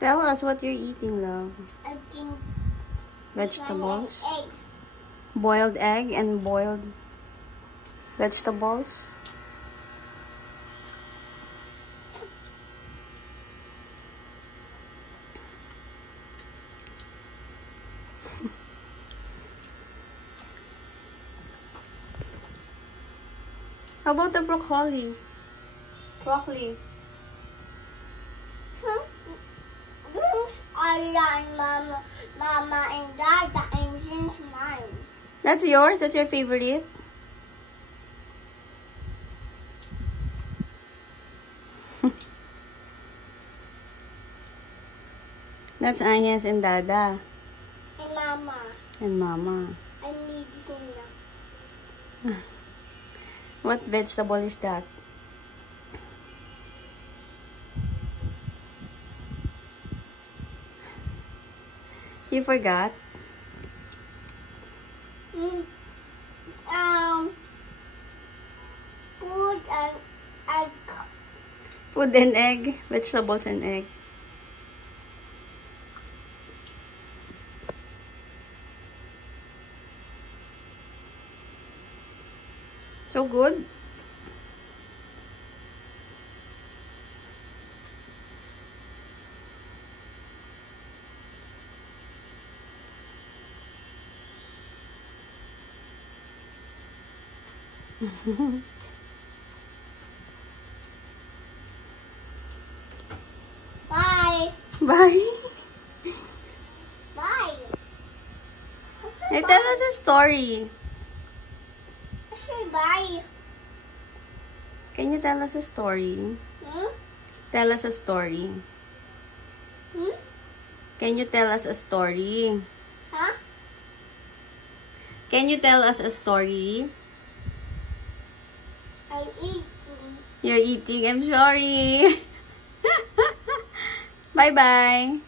Tell us what you're eating, love. I think Vegetables? eggs. Boiled egg and boiled vegetables? How about the broccoli? Broccoli. I like Mama and Dada and since mine. That's yours? That's your favorite? That's Anya's and Dada. And Mama. And Mama. I need Cinda. What vegetable is that? You forgot? Food and egg. Food and egg. Vegetables and egg. So good. Bye. Bye. Bye. Hey, tell us a story. I say bye. Can you tell us a story? Hmm? Tell us a story. Hmm? Can you tell us a story? Huh? Can you tell us a story? I eat. You're eating. I'm sorry. Bye-bye.